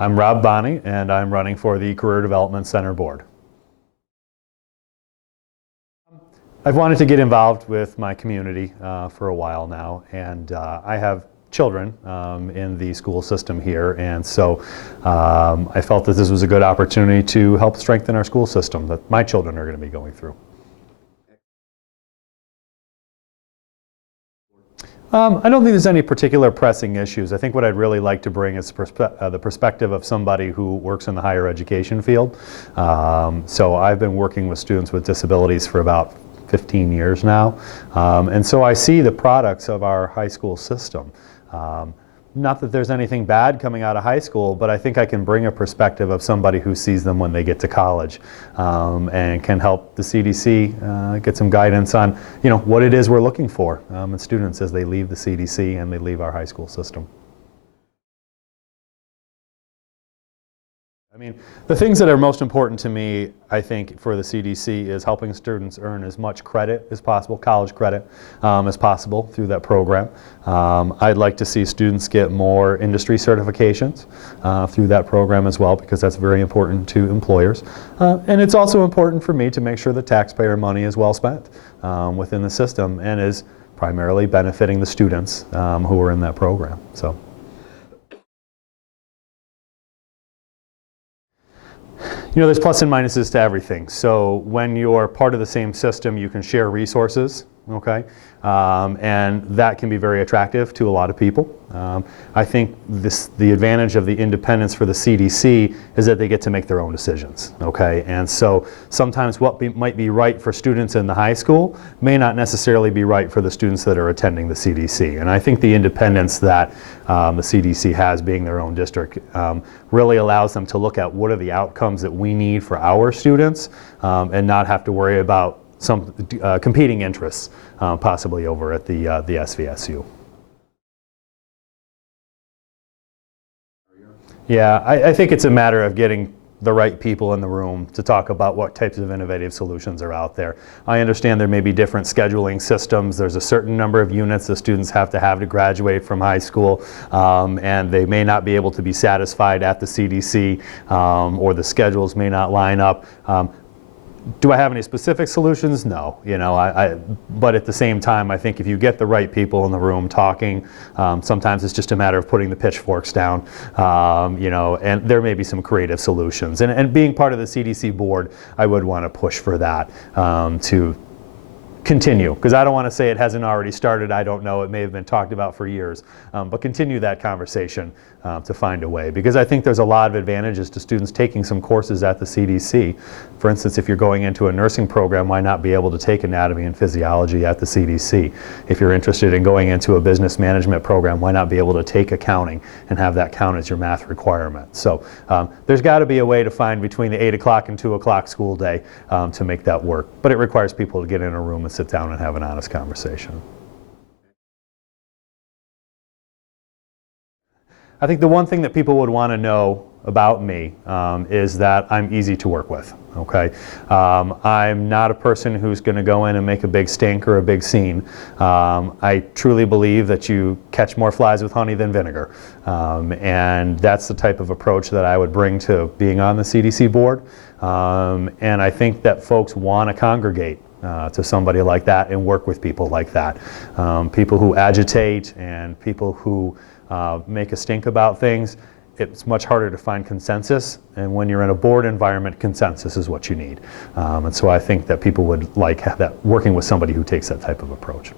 I'm Rob Bahny, and I'm running for the Career Development Center Board. I've wanted to get involved with my community for a while now, and I have children in the school system here, and so I felt that this was a good opportunity to help strengthen our school system that my children are going to be going through. I don't think there's any particular pressing issues. I think what I'd really like to bring is the perspective of somebody who works in the higher education field. So I've been working with students with disabilities for about 15 years now. And so I see the products of our high school system. Not that there's anything bad coming out of high school, but I think I can bring a perspective of somebody who sees them when they get to college, and can help the CDC get some guidance on, what it is we're looking for in students as they leave the CDC and they leave our high school system. I mean, the things that are most important to me, I think, for the CDC is helping students earn as much credit as possible, college credit, as possible through that program. I'd like to see students get more industry certifications through that program as well, because that's very important to employers. And it's also important for me to make sure that taxpayer money is well spent within the system and is primarily benefiting the students who are in that program. So. There's plus and minuses to everything. So when you're part of the same system, you can share resources, okay? And that can be very attractive to a lot of people. I think the advantage of the independence for the CDC is that they get to make their own decisions, okay? And so sometimes what might be right for students in the high school may not necessarily be right for the students that are attending the CDC. And I think the independence that the CDC has, being their own district, really allows them to look at what are the outcomes that we need for our students, and not have to worry about some competing interests possibly over at the SVSU. Yeah, I think it's a matter of getting the right people in the room to talk about what types of innovative solutions are out there. I understand there may be different scheduling systems. There's a certain number of units the students have to graduate from high school, and they may not be able to be satisfied at the CDC, or the schedules may not line up. Do I have any specific solutions? No. But at the same time, I think if you get the right people in the room talking, sometimes it's just a matter of putting the pitchforks down, and there may be some creative solutions. And being part of the CDC board, I would want to push for that to continue, because I don't want to say it hasn't already started. I don't know. It may have been talked about for years, but continue that conversation to find a way, because I think there's a lot of advantages to students taking some courses at the CDC. For instance, if you're going into a nursing program, why not be able to take anatomy and physiology at the CDC? If you're interested in going into a business management program, why not be able to take accounting and have that count as your math requirement? So there's got to be a way to find between the 8 o'clock and 2 o'clock school day to make that work, but it requires people to get in a room and sit down and have an honest conversation. I think the one thing that people would want to know about me is that I'm easy to work with, okay? I'm not a person who's going to go in and make a big stink or a big scene. I truly believe that you catch more flies with honey than vinegar. And that's the type of approach that I would bring to being on the CDC board. And I think that folks want to congregate to somebody like that and work with people like that. People who agitate and people who make a stink about things, it's much harder to find consensus, and when you're in a board environment, consensus is what you need. And so I think that people would like that, working with somebody who takes that type of approach.